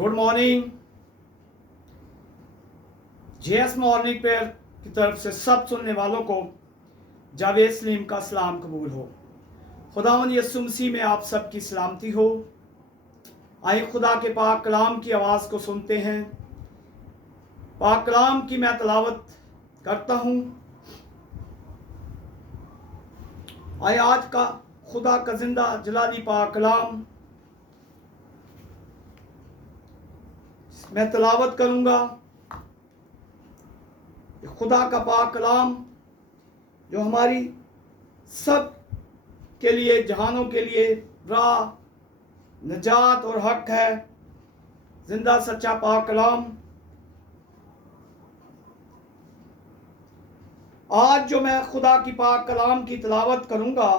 Good morning. JS morning prayer की तरफ से सब सुनने वालों को जावेद सलीम का सलाम कबूल हो। खुदावंद यीशु मसीह में आप सबकी सलामती हो। आए खुदा के पाक कलाम की आवाज़ को सुनते हैं। पाक कलाम की मैं तलावत करता हूँ। आए आज का खुदा का जिंदा जलाली पाक कलाम मैं तलावत करूँगा। खुदा का पाक कलाम जो हमारी सब के लिए, जहानों के लिए राह, नजात और हक है। जिंदा सच्चा पाक कलाम आज जो मैं खुदा की पाक कलाम की तलावत करूँगा,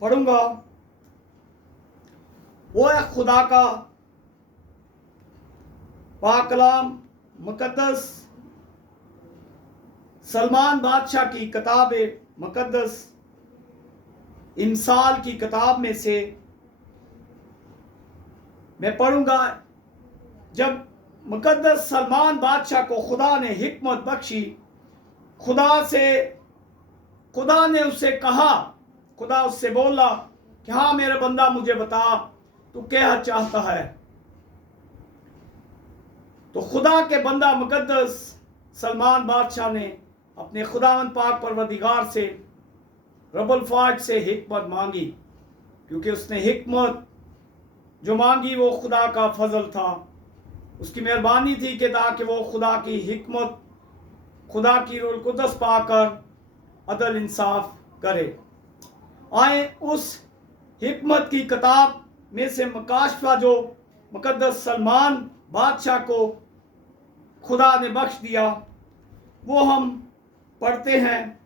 पढ़ूँगा, वो है खुदा का पाक कलाम मुकद्दस सलमान बादशाह की किताब मुकद्दस इमसाल की किताब में से मैं पढ़ूंगा। जब मुकद्दस सलमान बादशाह को खुदा ने हिकमत बख्शी, खुदा ने उससे कहा, खुदा उससे बोला कि हाँ मेरा बंदा, मुझे बता तू क्या चाहता है। तो खुदा के बंदा मुकद्दस सलमान बादशाह ने अपने खुदावंद पाक परवरदिगार से, रब्बुल फाज से हिकमत मांगी, क्योंकि उसने हिकमत जो मांगी वो खुदा का फजल था, उसकी मेहरबानी थी कि ताकि वो खुदा की हिकमत, खुदा की रूह कुदस पाकर अदल इंसाफ करे। आए उस हिकमत की किताब में से मकाशफा जो मुकद्दस सलमान बादशाह को खुदा ने बख्श दिया, वो हम पढ़ते हैं।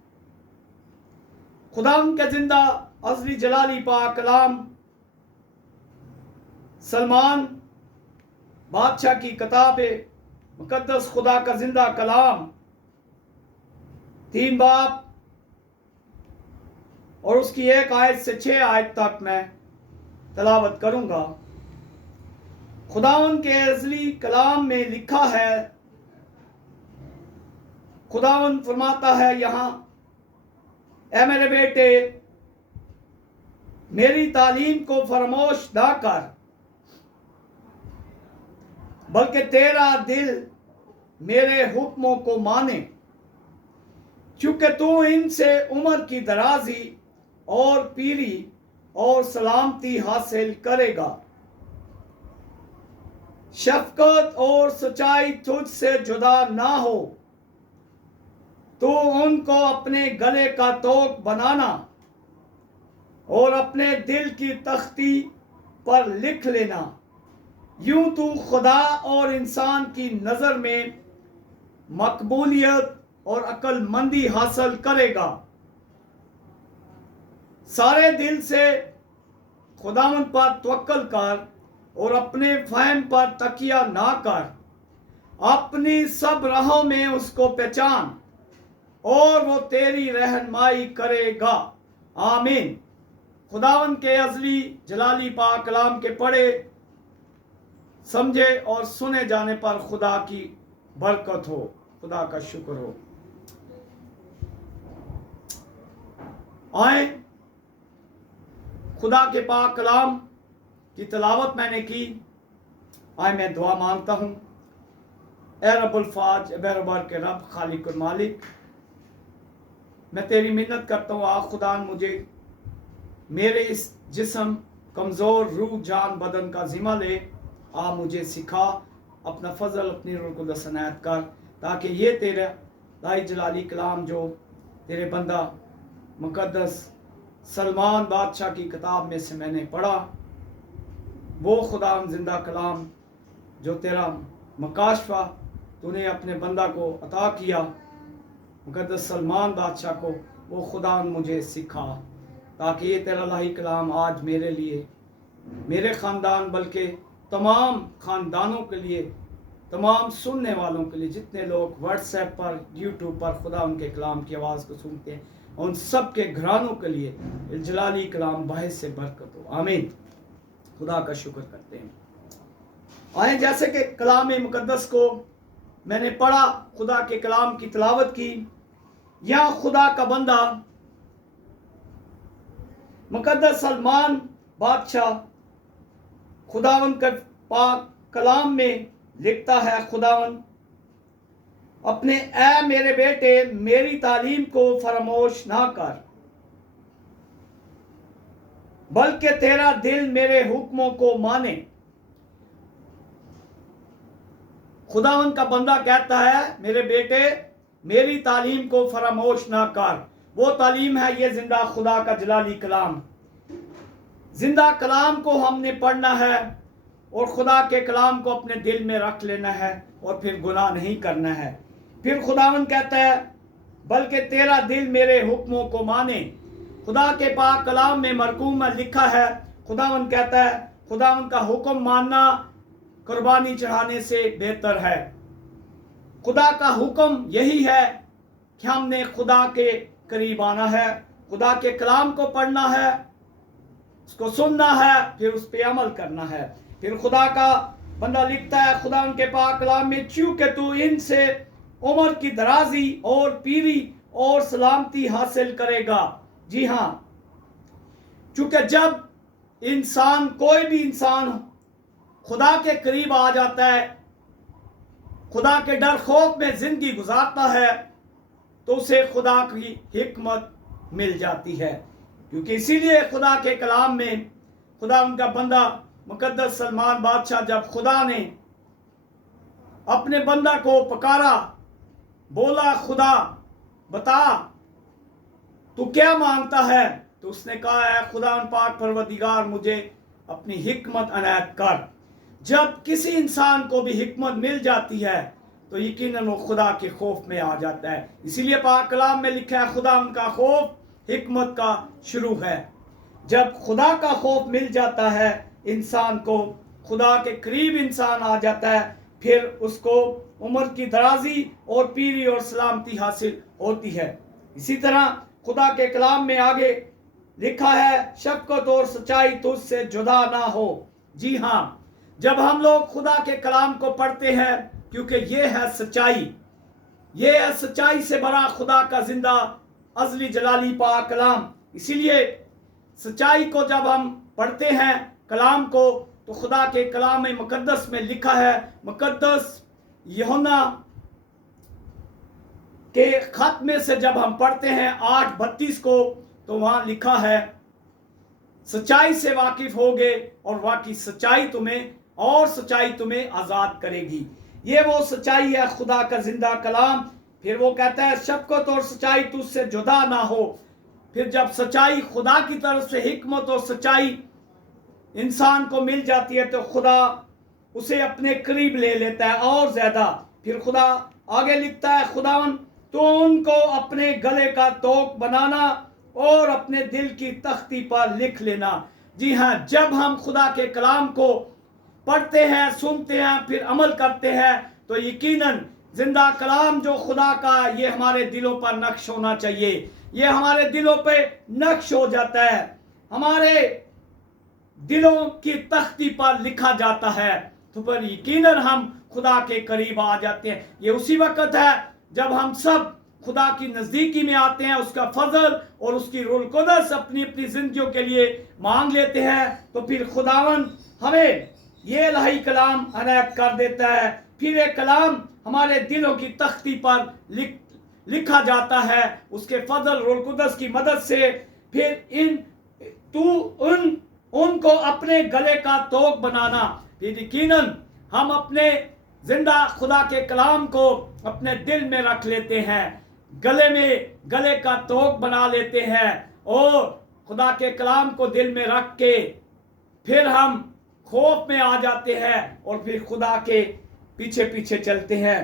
खुदा के जिंदा अज़ली जलाली पाक कलाम सलमान बादशाह की किताब मुकद्दस खुदा का जिंदा कलाम 3 बाब और उसकी 1 आयत से 6 आयत तक मैं तलावत करूंगा। खुदावन के अज़ली कलाम में लिखा है, खुदावन फरमाता है यहाँ, ऐ मेरे बेटे, मेरी तालीम को फरामोश ना कर, बल्कि तेरा दिल मेरे हुक्मों को माने, क्योंकि तू इनसे उम्र की दराजी और पीरी और सलामती हासिल करेगा। शफकत और सच्चाई तुझसे जुदा ना हो, तो उनको अपने गले का तोक बनाना और अपने दिल की तख्ती पर लिख लेना। यूं तू खुदा और इंसान की नज़र में मकबूलियत और अक्लमंदी हासिल करेगा। सारे दिल से खुदावंद पर तवक्कल कर और अपने फहम पर तकिया ना कर। अपनी सब राहों में उसको पहचान और वो तेरी रहनुमाई करेगा। आमीन। खुदावन के अज़ली जलाली पाक कलाम के पढ़े, समझे और सुने जाने पर खुदा की बरकत हो, खुदा का शुक्र हो। आए खुदा के पाक कलाम की तलावत मैंने की। आए मैं दुआ मांगता हूँ। ए रब्बुल फाज, बेरबर के रब, खालिक और मालिक, मैं तेरी मिन्नत करता हूँ, आ खुदा मुझे, मेरे इस जिस्म कमज़ोर रूह जान बदन का ज़िम्मा ले। आ मुझे सिखा, अपना फजल अपनी रूह को दसनायत कर, ताकि ये तेरा लाई जलाली कलाम जो तेरे बंदा मुकद्दस सलमान बादशाह की किताब में से मैंने पढ़ा, वो खुदा जिंदा कलाम जो तेरा मकाशफा तूने अपने बंदा को अता किया, मुकद्दस सलमान बादशाह को, वो खुदा मुझे सिखा, ताकि ये तेरा लाही कलाम आज मेरे लिए, मेरे ख़ानदान, बल्कि तमाम ख़ानदानों के लिए, तमाम सुनने वालों के लिए, जितने लोग व्हाट्सएप पर, यूट्यूब पर खुदा उनके कलाम की आवाज़ को सुनते हैं, उन सब के घरानों के लिए जलाली कलाम बाहिस से बरकत हो। आमीन। खुदा का शुक्र करते हैं। आए जैसे कि कलाम मुकद्दस को मैंने पढ़ा, खुदा के कलाम की तिलावत की, या खुदा का बंदा मुकद्दस सलमान बादशाह खुदावन के पाक कलाम में लिखता है, खुदावन अपने ऐ मेरे बेटे मेरी तालीम को फरामोश ना कर, बल्कि तेरा दिल मेरे हुक्मों को माने। खुदावन का बंदा कहता है, मेरे बेटे मेरी तालीम को फरामोश ना कर। वो तालीम है ये जिंदा खुदा का जलाली कलाम। जिंदा कलाम को हमने पढ़ना है और खुदा के कलाम को अपने दिल में रख लेना है और फिर गुनाह नहीं करना है। फिर खुदावन कहता है, बल्कि तेरा दिल मेरे हुक्मों को माने। खुदा के पाक कलाम में मरकूम में लिखा है, खुदावन कहता है, खुदावन का हुक्म मानना कुर्बानी चढ़ाने से बेहतर है। खुदा का हुक्म यही है कि हमने खुदा के करीब आना है, खुदा के कलाम को पढ़ना है, उसको सुनना है, फिर उस पर अमल करना है। फिर खुदा का बंदा लिखता है, खुदा उनके पाक कलाम में, चूंकि तू इनसे उम्र की दराजी और पीरी और सलामती हासिल करेगा। जी हाँ, चूंकि जब इंसान, कोई भी इंसान खुदा के करीब आ जाता है, खुदा के डर खौफ में जिंदगी गुजारता है, तो उसे खुदा की हिकमत मिल जाती है। क्योंकि इसीलिए खुदा के कलाम में खुदा उनका बंदा मुकद्दस सलमान बादशाह, जब खुदा ने अपने बंदा को पकारा, बोला, खुदा बता तू क्या मांगता है, तो उसने कहा है, खुदा पाक परवरदिगार मुझे अपनी हिकमत अनायत कर। जब किसी इंसान को भी हिकमत मिल जाती है तो यकीनन वो खुदा के खौफ में आ जाता है। इसीलिए पाक कलाम में लिखा है, खुदा उनका खौफ हिकमत का शुरू है। जब खुदा का खौफ मिल जाता है इंसान को, खुदा के करीब इंसान आ जाता है, फिर उसको उम्र की दराजी और पीरी और सलामती हासिल होती है। इसी तरह खुदा के कलाम में आगे लिखा है, शफकत और सच्चाई तुझसे जुदा ना हो। जी हाँ, जब हम लोग खुदा के कलाम को पढ़ते हैं, क्योंकि ये है सच्चाई, ये है सच्चाई से भरा खुदा का जिंदा अजली जलाली पाक कलाम। इसीलिए सच्चाई को जब हम पढ़ते हैं कलाम को, तो खुदा के कलाम मुकद्दस में लिखा है, मुकद्दस यूहन्ना के खत में से जब हम पढ़ते हैं 8:32 को, तो वहां लिखा है, सच्चाई से वाकिफ होगे और वाकई सच्चाई तुम्हें आजाद करेगी। ये वो सच्चाई है, खुदा का जिंदा कलाम। फिर वो कहता है, शफकत और सच्चाई तुझसे जुदा ना हो। फिर जब सच्चाई खुदा की तरफ से हिकमत और सच्चाई इंसान को मिल जाती है, तो खुदा उसे अपने करीब ले लेता है और ज्यादा। फिर खुदा आगे लिखता है, खुदावन तो उनको अपने गले का तोक बनाना और अपने दिल की तख्ती पर लिख लेना। जी हाँ, जब हम खुदा के कलाम को पढ़ते हैं, सुनते हैं, फिर अमल करते हैं, तो यकीनन जिंदा कलाम जो खुदा का, ये हमारे दिलों पर नक्श होना चाहिए। ये हमारे दिलों पे नक्श हो जाता है, हमारे दिलों की तख्ती पर लिखा जाता है, तो पर यकीनन हम खुदा के करीब आ जाते हैं। ये उसी वक्त है जब हम सब खुदा की नजदीकी में आते हैं, उसका फजल और उसकी रूह कुदस अपनी अपनी जिंदगियों के लिए मांग लेते हैं, तो फिर खुदावन हमें ये इलाही कलाम अनायत कर देता है। फिर ये कलाम हमारे दिलों की तख्ती पर लिखा जाता है उसके फजल रूह कुदस की मदद से। फिर उनको अपने गले का तोक बनाना। फिर यकीनन हम अपने जिंदा खुदा के कलाम को अपने दिल में रख लेते हैं, गले का तोक बना लेते हैं और खुदा के कलाम को दिल में रख के फिर हम खौफ में आ जाते हैं और फिर खुदा के पीछे पीछे चलते हैं।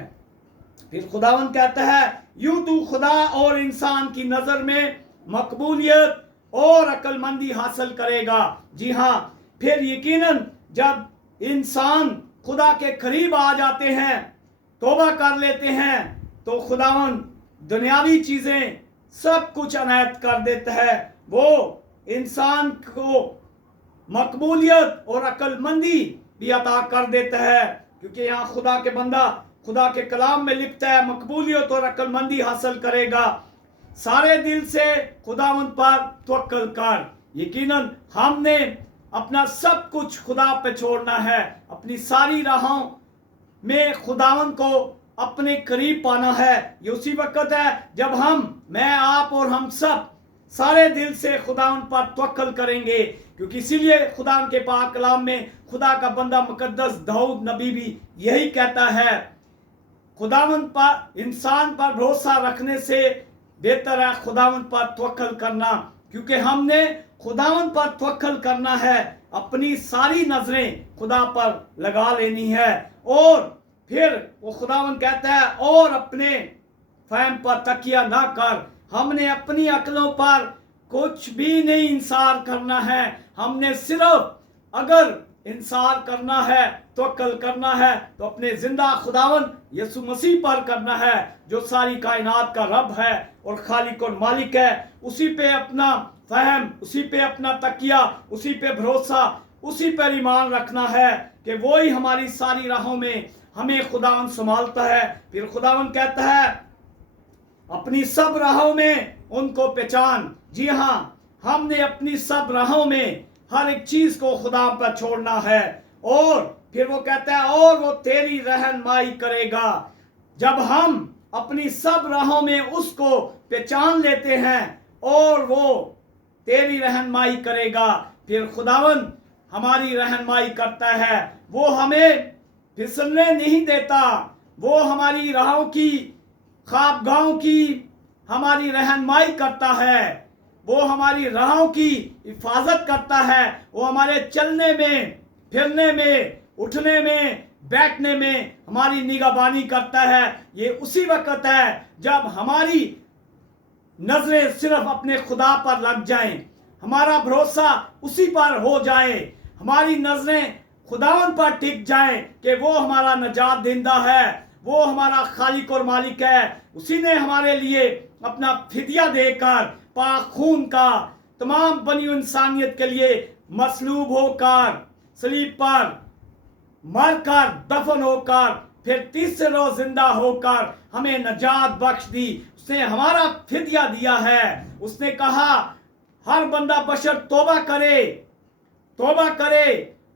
फिर खुदावन कहता है, यूं तू खुदा और इंसान की नजर में मकबूलियत और अक्लमंदी हासिल करेगा। जी हाँ, फिर यकीनन जब इंसान खुदा के करीब आ जाते हैं, तौबा कर लेते हैं, तो खुदावन दुनियावी चीजें सब कुछ अनायत कर देता है। वो इंसान को मकबूलियत और अक्लमंदी भी अता कर देता है, क्योंकि यहाँ खुदा के बंदा खुदा के कलाम में लिखता है मकबूलियत और अक्लमंदी हासिल करेगा सारे दिल से खुदावंद पर तवक्कल कर। यकीनन हमने अपना सब कुछ खुदा पे छोड़ना है, अपनी सारी राहों में खुदावंद को अपने करीब पाना है। ये उसी वक्त है जब मैं आप और हम सब सारे दिल से खुदावंद पर तवक्कल करेंगे, क्योंकि इसीलिए खुदा के पाक कलाम में खुदा का बंदा मुकद्दस दाऊद नबी भी यही कहता है, खुदावंद पर इंसान पर भरोसा रखने से बेहतर है खुदावंद पर तवक्कल करना, क्योंकि हमने खुदावंद पर तवक्कल करना है, अपनी सारी नजरें खुदा पर लगा लेनी है। और फिर वो खुदावंद कहता है और अपने फहम पर तकिया ना कर, हमने अपनी अक्लों पर कुछ भी नहीं इंसार करना है, हमने सिर्फ अगर इंसार करना है तवक्कल करना है तो अपने जिंदा खुदावंद यीशु मसीह पर करना है, जो सारी कायनात का रब है और खालिक और मालिक है। उसी पे अपना फहम, उसी पे अपना तकिया, उसी पे भरोसा, उसी पर ईमान रखना है कि वो ही हमारी सारी राहों में हमें खुदावंद संभालता है। फिर खुदावंद कहता है अपनी सब राहों में उनको पहचान। जी हाँ, हमने अपनी सब राहों में हर एक चीज को खुदा पर छोड़ना है। और फिर वो कहता है और वो तेरी रहनुमाई करेगा। जब हम अपनी सब राहों में उसको पहचान लेते हैं और वो तेरी रहनुमाई करेगा, फिर खुदावंद हमारी रहनुमाई करता है, वो हमें फिसलने नहीं देता, वो हमारी राहों की ख्वाबगाहों की हमारी रहनुमाई करता है, वो हमारी राहों की हिफाजत करता है, वो हमारे चलने में, फिरने में, उठने में, बैठने में हमारी निगहबानी करता है। ये उसी वक्त है जब हमारी नजरें सिर्फ अपने खुदा पर लग जाएं, हमारा भरोसा उसी पर हो जाए, हमारी नजरें खुदावंद पर टिक जाएं कि वो हमारा नजात देंदा है, वो हमारा खालिक और मालिक है। उसी ने हमारे लिए अपना फिदिया देकर पाक खून का तमाम बनी इंसानियत के लिए मसलूब होकर सलीब पर मरकर दफन होकर फिर तीसरे रोज जिंदा होकर हमें नजात बख्श दी। उसने हमारा फिदिया दिया है। उसने कहा हर बंदा बशर तौबा करे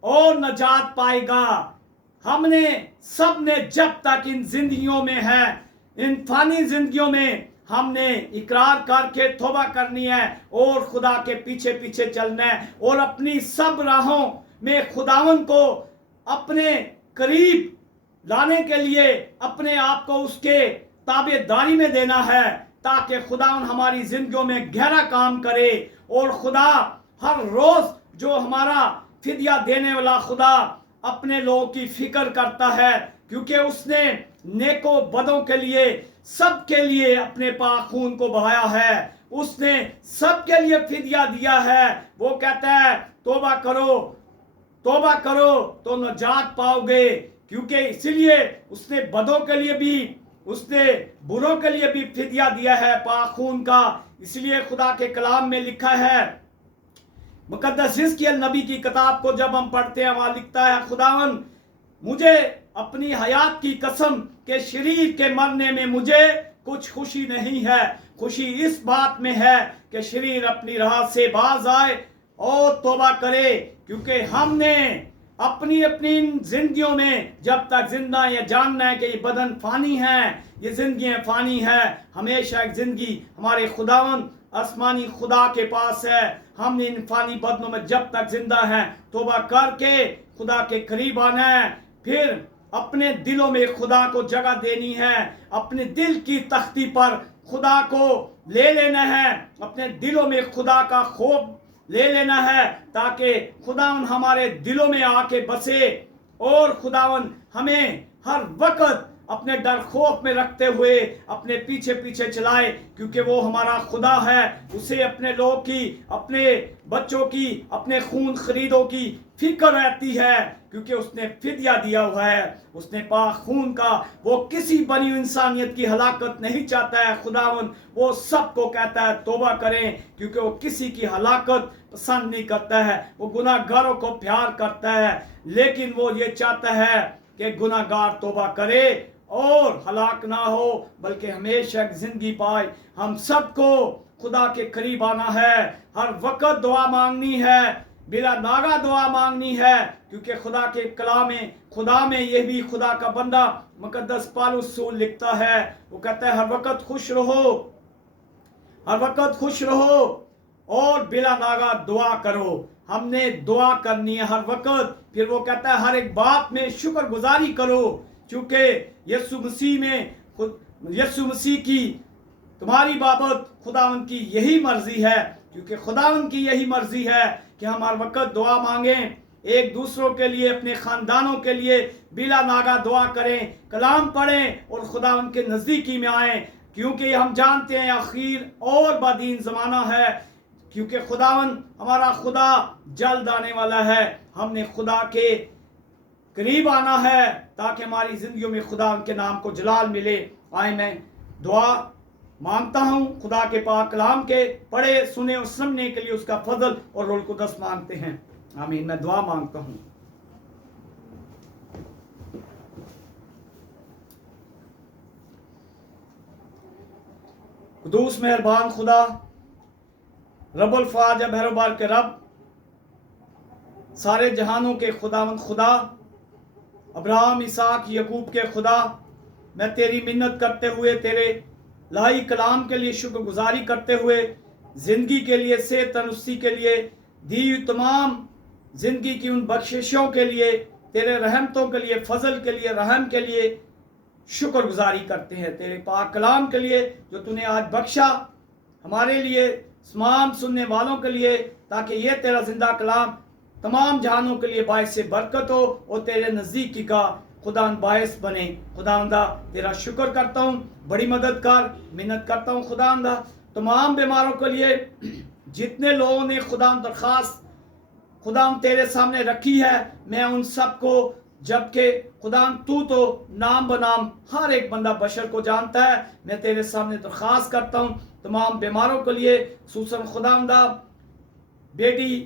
और नजात पाएगा। हमने सब ने जब तक इन जिंदगियों में है, इन फानी जिंदगियों में हमने इकरार करके तौबा करनी है और खुदा के पीछे पीछे चलना है और अपनी सब राहों में खुदावंद को अपने करीब लाने के लिए अपने आप को उसके ताबेदारी में देना है, ताकि खुदावंद हमारी जिंदगियों में गहरा काम करे। और खुदा हर रोज जो हमारा फिदिया देने वाला खुदा अपने लोगों की फिक्र करता है, क्योंकि उसने नेको बदों के लिए सबके लिए अपने पाक खून को बहाया है। उसने सबके लिए फिदिया दिया है। वो कहता है तौबा करो तो नजात पाओगे, क्योंकि इसलिए उसने बदों के लिए भी, उसने बुरों के लिए भी फिदिया दिया है पाक खून का। इसलिए खुदा के कलाम में लिखा है, मुकद्दस हिजकिय्याह नबी की किताब को जब हम पढ़ते हैं वहां लिखता है खुदावंद मुझे अपनी हयात की कसम के शरीर के मरने में मुझे कुछ खुशी नहीं है, खुशी इस बात में है कि शरीर अपनी राह से बाज आए और तौबा करे, क्योंकि हमने अपनी अपनी जिंदगियों में जब तक जिंदा ये जानना है कि ये बदन फानी है, ये जिंदगी फानी है। हमेशा एक जिंदगी हमारे खुदावंद आसमानी खुदा के पास है। हमने इन फानी बदनों में जब तक जिंदा हैं तौबा करके खुदा के करीब आना है। फिर अपने दिलों में खुदा को जगह देनी है, अपने दिल की तख्ती पर खुदा को ले लेना है, अपने दिलों में खुदा का खौफ ले लेना है, ताकि खुदावन हमारे दिलों में आके बसे और खुदावन हमें हर वक्त अपने डर खौफ में रखते हुए अपने पीछे पीछे चलाए, क्योंकि वो हमारा खुदा है। उसे अपने लोग की, अपने बच्चों की, अपने खून खरीदों की फिक्र रहती है, क्योंकि उसने फिदिया दिया हुआ है, उसने पाक खून का। वो किसी बनी इंसानियत की हलाकत नहीं चाहता है। खुदावन वो सबको कहता है तौबा करें, क्योंकि वो किसी की हलाकत पसंद नहीं करता है। वो गुनाहगारों को प्यार करता है, लेकिन वो ये चाहता है कि गुनाहगार तौबा करे और हलाक ना हो, बल्कि हमेशा एक जिंदगी पाए। हम सबको खुदा के करीब आना है, हर वक्त दुआ मांगनी है, बिला नागा दुआ मांगनी है, क्योंकि खुदा के कलाम में, खुदा में, ये भी खुदा का बंदा मुकद्दस पौलुस लिखता है। वो कहता है हर वक्त खुश रहो, हर वक्त खुश रहो और बिला नागा दुआ करो। हमने दुआ करनी है हर वक्त। फिर वो कहता है हर एक बात में शुक्रगुजारी करो, क्योंकि यीशु मसीह में, यीशु मसीह की तुम्हारी बाबत खुदावन की यही मर्जी है, क्योंकि खुदावन की यही मर्जी है कि हम हर वक्त दुआ मांगें, एक दूसरों के लिए, अपने खानदानों के लिए बिला नागा दुआ करें, कलाम पढ़ें और खुदावन के नज़दीकी में आएं, क्योंकि हम जानते हैं आखिर और बदीन ज़माना है, क्योंकि खुदावन हमारा खुदा जल्द आने वाला है। हमने खुदा के करीब आना है ताकि हमारी जिंदगियों में खुदा के नाम को जलाल मिले। आए मैं दुआ मांगता हूँ, खुदा के पाक कलाम के पढ़े सुने और समझने के लिए उसका फजल और रोल को दस मांगते हैं। आमीन। मैं दुआ मांगता हूँ। कुदूस मेहरबान खुदा, रब्बुल फाज बहरबार के रब, सारे जहानों के खुदावंद खुदा, अब्राहम, इसहाक, यकूब के खुदा, मैं तेरी मिन्नत करते हुए, तेरे लाही कलाम के लिए शुक्रगुजारी करते हुए, ज़िंदगी के लिए, सेहत तंदुरुस्ती के लिए, दी हुई तमाम ज़िंदगी की उन बख्शिशों के लिए, तेरे रहमतों के लिए, फजल के लिए, रहम के लिए शुक्रगुजारी करते हैं। तेरे पाक कलाम के लिए जो तूने आज बख्शा हमारे लिए, तमाम सुनने वालों के लिए, ताकि ये तेरा जिंदा कलाम तमाम जहानों के लिए बायस से बरकत हो और तेरे नज़दीकी का खुदा बायस बने। खुदावंदा तेरा शुक्र करता हूँ, बड़ी मदद कर, मिन्नत करता हूँ खुदावंदा तमाम बीमारों के लिए, जितने लोगों ने खुदा दरखास्त खुदा तेरे सामने रखी है, मैं उन सबको, जबकि खुदा तू तो नाम बनाम हर एक बंदा बशर को जानता है, मैं तेरे सामने दरखास्त करता हूँ तमाम बीमारों के लिए, खुसूसन खुदावंदा बेटी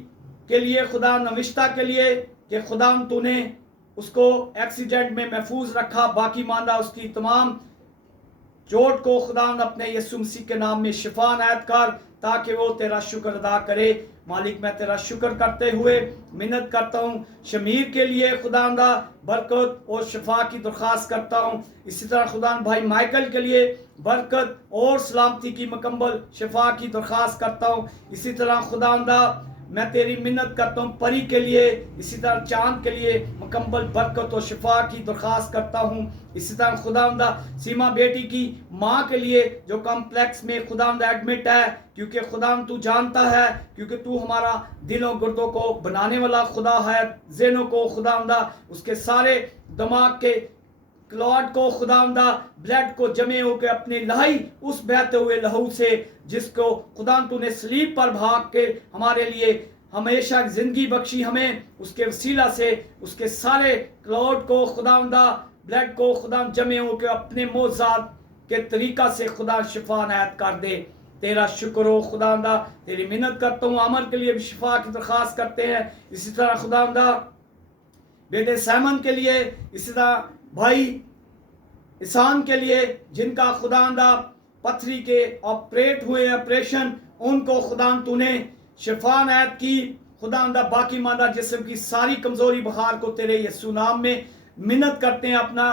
के लिए, खुदा नविश्ता के लिए, कि खुदा तूने उसको एक्सीडेंट में महफूज रखा, बाकी मांदा उसकी तमाम चोट को खुदा अपने यीशु मसीह के नाम में शिफा नायत कर, ताकि वो तेरा शुक्र अदा करे। मालिक मैं तेरा शुक्र करते हुए मिन्नत करता हूँ शमीर के लिए, खुदा बरकत और शिफा की दरख्वास्त करता हूँ। इसी तरह खुदा भाई माइकल के लिए बरकत और सलामती की मुकम्मल शिफा की दरख्वास्त करता हूँ। इसी तरह खुदा मैं तेरी मिन्नत करता हूँ परी के लिए, इसी तरह चांद के लिए मुकम्मल बरकत और शिफा की दरख्वास्त करता हूँ। इसी तरह खुदावंदा सीमा बेटी की माँ के लिए जो कॉम्प्लेक्स में खुदावंदा एडमिट है, क्योंकि खुदावंद तू जानता है, क्योंकि तू हमारा दिलों गुर्दों को बनाने वाला खुदा है, ज़हनों को खुदावंदा उसके सारे दिमाग के क्लॉट को खुदावंदा ब्लड को जमे होकर अपने लहाई उस बहते हुए लहू से, जिसको खुदा तूने सलीब पर भाग के हमारे लिए हमेशा जिंदगी बख्शी, हमें उसके वसीला से उसके सारे क्लॉट को खुदावंदा ब्लड को खुदा जमे होकर अपने मोजात के तरीका से खुदा शिफा नायत कर दे। तेरा शुक्र हो खुदावंदा, तेरी मिन्नत करता हूँ। अमर के लिए भी शिफा की दरख्वास्त करते हैं। इसी तरह खुदावंदा बेटे सैमन के लिए, इसी तरह भाई ईसान के लिए जिनका खुदावंदा पथरी के ऑपरेट हुए ऑपरेशन, उनको खुदा तूने शिफा नायत की। खुदावंदा बाकी मांदा जिस्म की सारी कमजोरी बुखार को तेरे यीशु नाम में मिन्नत करते हैं। अपना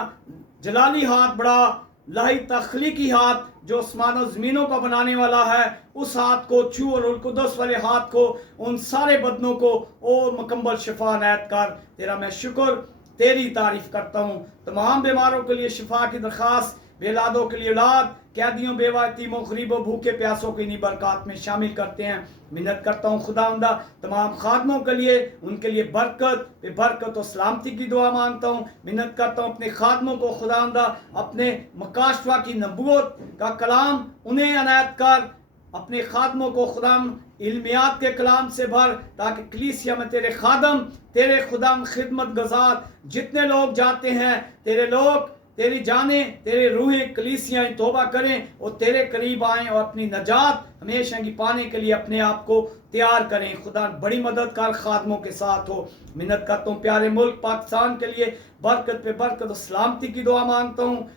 जलाली हाथ बड़ा लाही तख्लीकी हाथ जो आसमानों ज़मीनों का बनाने वाला है, उस हाथ को छू और कुदस वाले हाथ को, उन सारे बदनों को और मुकम्मल शिफा नायत कर। तेरा मैं शुक्र तेरी तारीफ करता हूँ। तमाम बीमारों के लिए शिफा की दरख्वास्त बेलादों के लिए औलाद, कैदियों, बेवा, यतीमों, गरीबों, भूखे प्यासों को इन्हीं बरकत में शामिल करते हैं। मिन्नत करता हूँ खुदावंदा तमाम खादमों के लिए, उनके लिए बरकत और सलामती की दुआ मांगता हूँ। मिन्नत करता हूँ अपने खादमों को खुदावंदा अपने मकाशवा की नबूवत का कलाम उन्हें अनायत कर, अपने खादमों को खुदाम इल्मियात के कलाम से भर, ताकि कलीसिया में तेरे खादम, तेरे खुदाम खिदमत गजार जितने लोग जाते हैं, तेरे लोग तेरी जाने, तेरे रूहें कलीसियाएं तौबा करें और तेरे करीब आएं और अपनी नजात हमेशा की पाने के लिए अपने आप को तैयार करें। खुदा बड़ी मददगार खादमों के साथ हो। मिन्नत करता हूँ प्यारे मुल्क पाकिस्तान के लिए बरकत पे बरकत और सलामती की दुआ मांगता हूँ।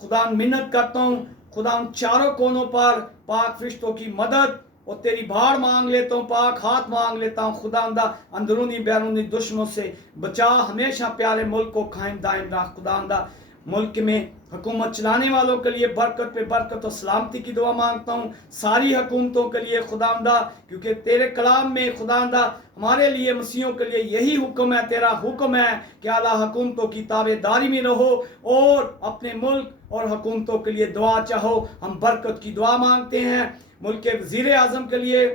खुदा मिन्नत करता हूँ खुदा चारों कोनों पर पाक फरिश्तों की मदद और तेरी भाड़ मांग लेता हूँ, पाक हाथ मांग लेता हूँ। खुदावंदा अंदरूनी बैरूनी दुश्मनों से बचा, हमेशा प्यारे मुल्क को कायम दायम रख। खुदावंदा मुल्क में हुकूमत चलाने वालों के लिए बरकत पे बरकत और सलामती की दुआ मांगता हूँ, सारी हुकूमतों के लिए खुदावंदा, क्योंकि तेरे कलाम में खुदावंदा हमारे लिए मसीहों के लिए यही हुक्म है, तेरा हुक्म है कि आला हुकूमतों की ताबेदारी में रहो और अपने मुल्क और हुकूमतों के लिए दुआ चाहो। हम बरकत की दुआ मांगते हैं मुल्क के वज़ीर आज़म के लिए,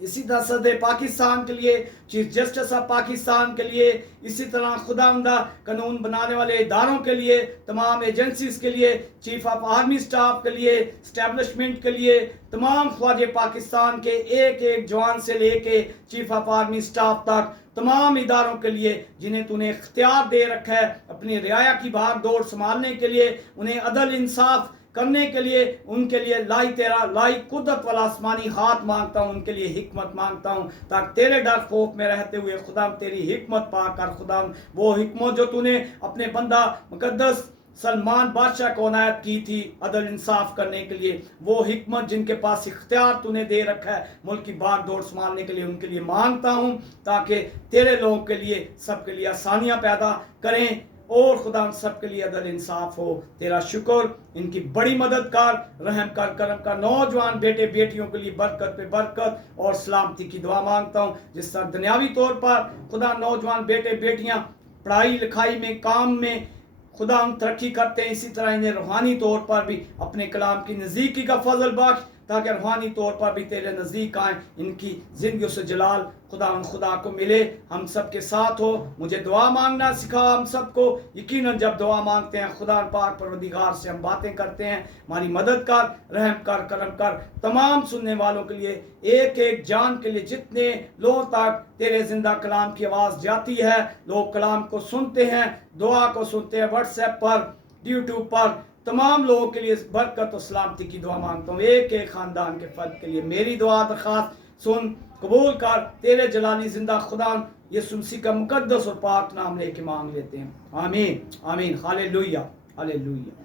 इसी तरह सदर पाकिस्तान के लिए, चीफ जस्टिस ऑफ पाकिस्तान के लिए, इसी तरह खुदावंदा कानून बनाने वाले इदारों के लिए, तमाम एजेंसीज के लिए, चीफ ऑफ आर्मी स्टाफ के लिए, स्टैब्लिशमेंट के लिए, तमाम ख्वाजे पाकिस्तान के एक एक जवान से लेके चीफ ऑफ आर्मी स्टाफ तक तमाम इदारों के लिए जिन्हें तूने इख्तियार दे रखा है अपनी रियाया की भाग दौड़ संभालने के लिए, उन्हें अदल इंसाफ करने के लिए, उनके लिए लाई कुदरत वाला आसमानी हाथ मांगता हूँ, उनके लिए हिकमत मांगता हूँ, ताकि तेरे डर खौफ में रहते हुए खुदा तेरी हिकमत पा कर खुदा वो हिकमत जो तूने अपने बंदा मुकद्दस सलमान बादशाह को अनायत की थी अदल इंसाफ करने के लिए, वो हिकमत जिनके पास इख्तियार तूने दे रखा है मुल्क की भाग दौड़ संभालने के लिए, उनके लिए मांगता हूँ, ताकि तेरे लोगों के लिए सबके लिए आसानियाँ पैदा करें और खुदा सबके लिए अदल इंसाफ हो। तेरा शुक्र, इनकी बड़ी मददगार रहम कर करम का नौजवान बेटे बेटियों के लिए बरकत पे बरकत और सलामती की दुआ मांगता हूँ। जिस तरह दुनियावी तौर पर खुदा नौजवान बेटे बेटियां पढ़ाई लिखाई में काम में खुदा हम तरक्की करते हैं, इसी तरह इन्हें रूहानी तौर पर भी अपने कलाम की नज़दीकी का फजल बख्श, ताकि रूहानी तौर पर भी तेरे नज़दीक आएँ, इनकी ज़िंदगी से जलाल खुदा को मिले। हम सब के साथ हो, मुझे दुआ मांगना सिखा हम सबको। यकीनन जब दुआ मांगते हैं खुदा पाक परवरदिगार से हम बातें करते हैं, हमारी मदद कर, रहम कर, करम कर। तमाम सुनने वालों के लिए, एक एक जान के लिए, जितने लोगों तक तेरे जिंदा कलाम की आवाज़ जाती है, लोग कलाम को सुनते हैं, दुआ को सुनते हैं, व्हाट्सएप पर, यूट्यूब पर, तमाम लोगों के लिए बरकत और सलामती की दुआ मांगता हूँ। एक एक खानदान के फर्द के लिए मेरी दुआ दरख्वास्त सुन, कबूल कर। तेरे जलाली जिंदा खुदा यीशु मसीह का मुकद्दस और पाक नाम लेके मांग लेते हैं, आमीन आमीन। Hallelujah hallelujah.